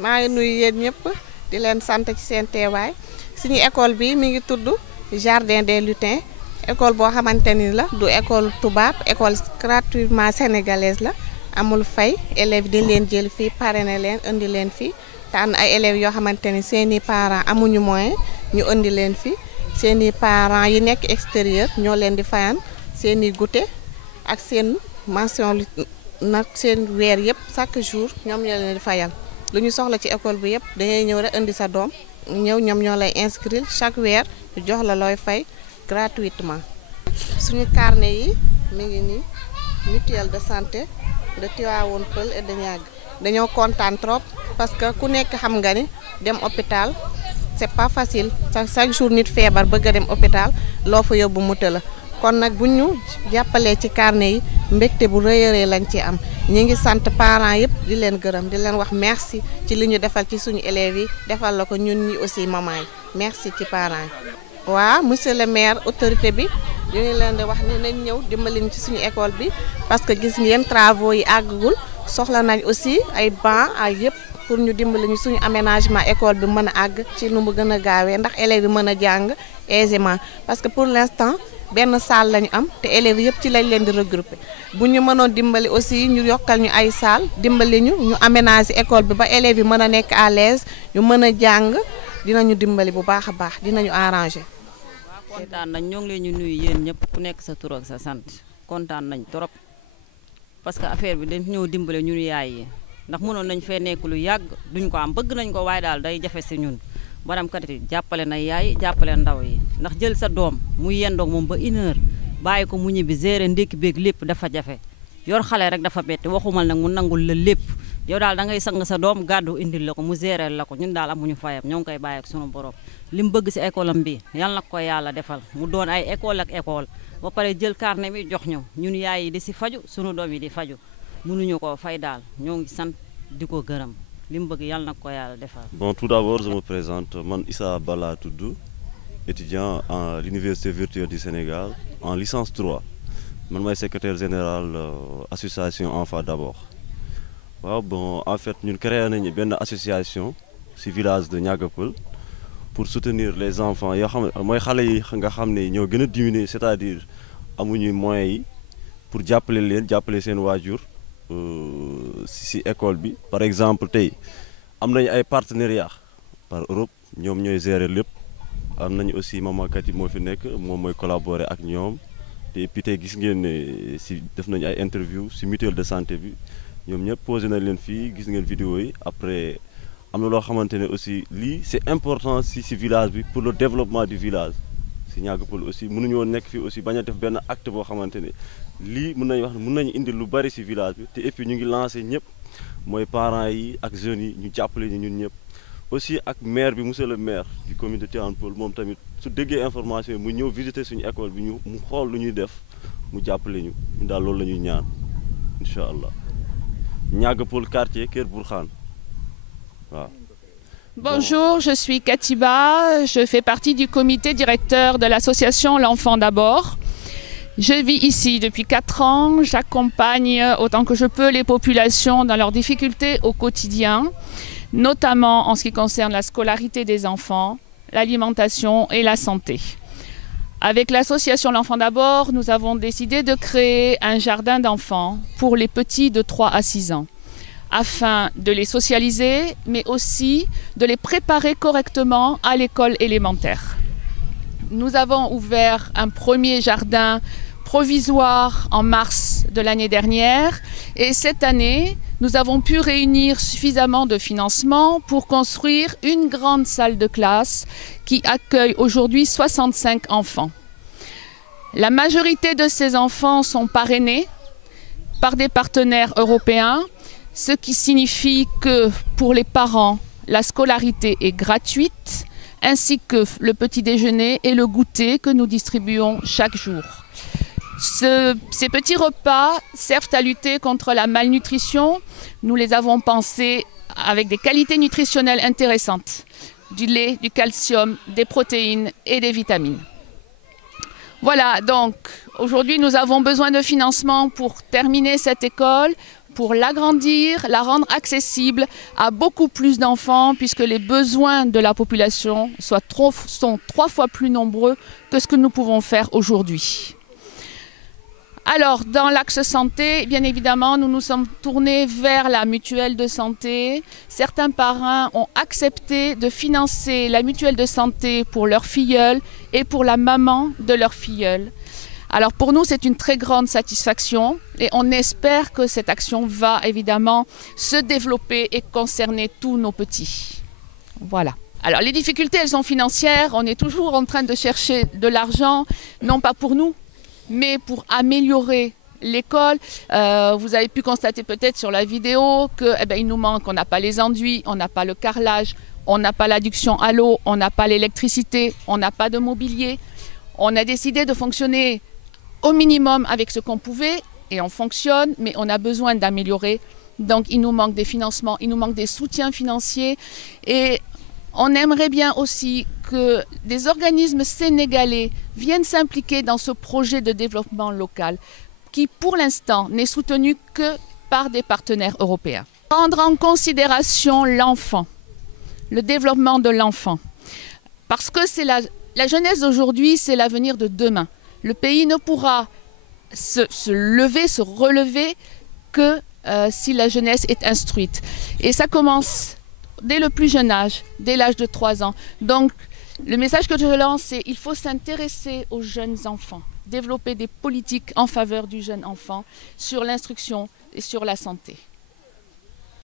maa ngi nuyu yéen ñëpp di leen sant ci seen teewaay suñu école bi mi ngi tudd Jardin des Lutins école boo xamante ni la du école tubaab école gratuitement sénégalaise la amul fay élèves di leen jël fii parrainé leen indi leen fii tànn ay élèves yoo xamante ni seeni parents amuñu moyen ñu indi leen fii seeni parents yi nekk extérieur ñoo leen di fayan seeni goûter ak seen mention nag seen weer yëpp chaque jour ñoom ñoo leen di fayal lu ñu soxla ci école bi yëpp dangay ñëw rek indi sa doom ñëw ñoom ñoo lay inscrire chaque weer ñu jox la looy fay gratuitement. suñu carnet yi mi ngi nii mutuelle de santé de Tivaouane Peulh et de Niaga dañoo kontaan trop parce que ku nekk xam nga ni dem hôpital c'est pas facile chaque jour nit feebar bëgg a dem hôpital loo fa yóbbu mu la kon nag bu ñu jàppalee ci carnet yi mbégte bu rëy a rëy lañ ci am ñi ngi sant parents yëpp di leen gërëm di leen wax merci ci li ñu defal ci suñu élèves yi defal la ko ñun ñi aussi maman yi merci ci parents yi. waaw monsieur le maire autorité bi ñu ngi leen di wax ni nañ ñëw dimbali ci suñu école bi parce que gis ngeen travaux yi àggagul soxla nañ aussi ay bancs ay yëpp pour ñu dimbali ñu suñu aménagement école bi mën a àgg ci nu mu gën a gaawee ndax élèves yi mën a jàng aisément parce que pour l'instant benn salle lañu am te élèves yëpp ci lañ leen di regrouper bu ñu mënoon dimbali aussi ñu yokkal ñu ay salle dimbali ñu aménager école bi ba élèves yi mën a nekk à l'aise ñu mën a jàng dinañu dimbali bu baax a baax dinañu arranger. kontaan nañ ñoo ngi leen ñu nuyu yéen ñëpp ku nekk sa tur ak sa sant kontaan nañ trop parce que affaire bi dañ ñëw dimbale ñun yaay yi ndax mënoon nañ fee nekk lu yàgg duñ ko am bëgg nañ ko waaye daal day jafe si ñun madame Kati jàppale na yaay jàppale ndaw yi ndax jël sa doom muy yendoog moom ba 1 heure bàyyi ko mu ñibbi gérer ndékki beeg lépp dafa jafe yor xale rek dafa metti waxumal nag mu nangul la lépp yow daal da ngay sang sa doom gàddu indil la ko mu gérer la ko ñun daal amuñu fayam ñoo ngi koy bàyyi ak sunu borom li mu bëgg si école am bi yal na ko yàlla defal mu doon ay école ak école ba pare jël carnet bi jox ñu ñun yaay yi di si faju sunu doom yi di faju mënuñu ko fay daal ñoo ngi sant di ko gërëm li mu bëgg yal na ko yàlla defal. Bon, tout d'abord je me présente man Issa Bala tudd étudiant à l'université virtuelle du Sénégal en licence 3 man maay secrétaire général association Enfants d'abord. waaw bon en fait ñun créé nañu benn association ci village de Niaga Peulh pour soutenir les enfants yoo xam ne mooy xale yi nga xam ne ñoo gën a diminuer c'est-à-dire amuñu moyens yi pour jàppale leen jàppale seen waajur ci école bi. par exemple tey am nañu ay partenariats par Europe ñoom ñooy gérer lépp am nañu aussi Maman Kati moo fi nekk moom mooy collaborer ak ñoom te puis tey gis ngeen ne ci def nañu ay interview ci mutuelle de santé bi. ñoom ñëpp posé nañ leen fii gis ngeen vidéo yi après am na loo xamante ne aussi lii c'est important ci village bi pour le développement du village ci Niaga Peulh aussi mënuñoo nekk fii aussi bañ a def benn acte boo xamante ne lii mën nañu wax ne mën nañu indi lu bari ci village bi te et puis ñu ngi lancé ñëpp mooy parents yi ak jeunes yi ñu jàppale ñu ñun ñëpp aussi ak maire bi monsieur le maire du commune de Tivaouane Peulh moom tamit su déggee information mu ñëw visiter suñu école bi mu xool lu ñuy def mu jàppale ñu ñun daal loolu la ñuy ñaan incha allah. Niaga Peulh quartier Kër Bourkhane. Voilà. Bonjour, je suis Katiba, je fais partie du comité directeur de l'association L'Enfant d'abord. Je vis ici depuis 4 ans, j'accompagne autant que je peux les populations dans leurs difficultés au quotidien, notamment en ce qui concerne la scolarité des enfants, l'alimentation et la santé. Avec l'association L'Enfant d'abord, nous avons décidé de créer un jardin d'enfants pour les petits de 3 à 6 ans, afin de les socialiser, mais aussi de les préparer correctement à l'école élémentaire. Nous avons ouvert un premier jardin provisoire en mars de l'année dernière et cette année, nous avons pu réunir suffisamment de financement pour construire une grande salle de classe qui accueille aujourd'hui 65 enfants. La majorité de ces enfants sont parrainés par des partenaires européens, ce qui signifie que pour les parents, la scolarité est gratuite, ainsi que le petit déjeuner et le goûter que nous distribuons chaque jour. Ces petits repas servent à lutter contre la malnutrition. Nous les avons pensés avec des qualités nutritionnelles intéressantes, du lait, du calcium, des protéines et des vitamines. Voilà, donc aujourd'hui nous avons besoin de financement pour terminer cette école. pour l'agrandir, la rendre accessible à beaucoup plus d'enfants, puisque les besoins de la population sont 3 fois plus nombreux que ce que nous pouvons faire aujourd'hui. Alors, dans l'axe santé, bien évidemment, nous nous sommes tournés vers la mutuelle de santé. Certains parrains ont accepté de financer la mutuelle de santé pour leur filleule et pour la maman de leur filleule. Alors pour nous, c'est une très grande satisfaction et on espère que cette action va évidemment se développer et concerner tous nos petits. Voilà. Alors les difficultés, elles sont financières. On est toujours en train de chercher de l'argent, non pas pour nous, mais pour améliorer l'école. Vous avez pu constater peut-être sur la vidéo qu'il nous manque, on n'a pas les enduits, on n'a pas le carrelage, on n'a pas l'adduction à l'eau, on n'a pas l'électricité, on n'a pas de mobilier. On a décidé de fonctionner au minimum avec ce qu'on pouvait et on fonctionne, mais on a besoin d'améliorer. Donc il nous manque des financements, il nous manque des soutiens financiers et on aimerait bien aussi que des organismes sénégalais viennent s'impliquer dans ce projet de développement local qui pour l'instant n'est soutenu que par des partenaires européens. Prendre en considération l'enfant, le développement de l'enfant, parce que c'est la jeunesse d'aujourd'hui, c'est l'avenir de demain. Le pays ne pourra se lever, se relever que si la jeunesse est instruite. Et ça commence dès le plus jeune âge, dès l'âge de 3 ans. Donc, le message que je lance, c'est qu'il faut s'intéresser aux jeunes enfants, développer des politiques en faveur du jeune enfant sur l'instruction et sur la santé.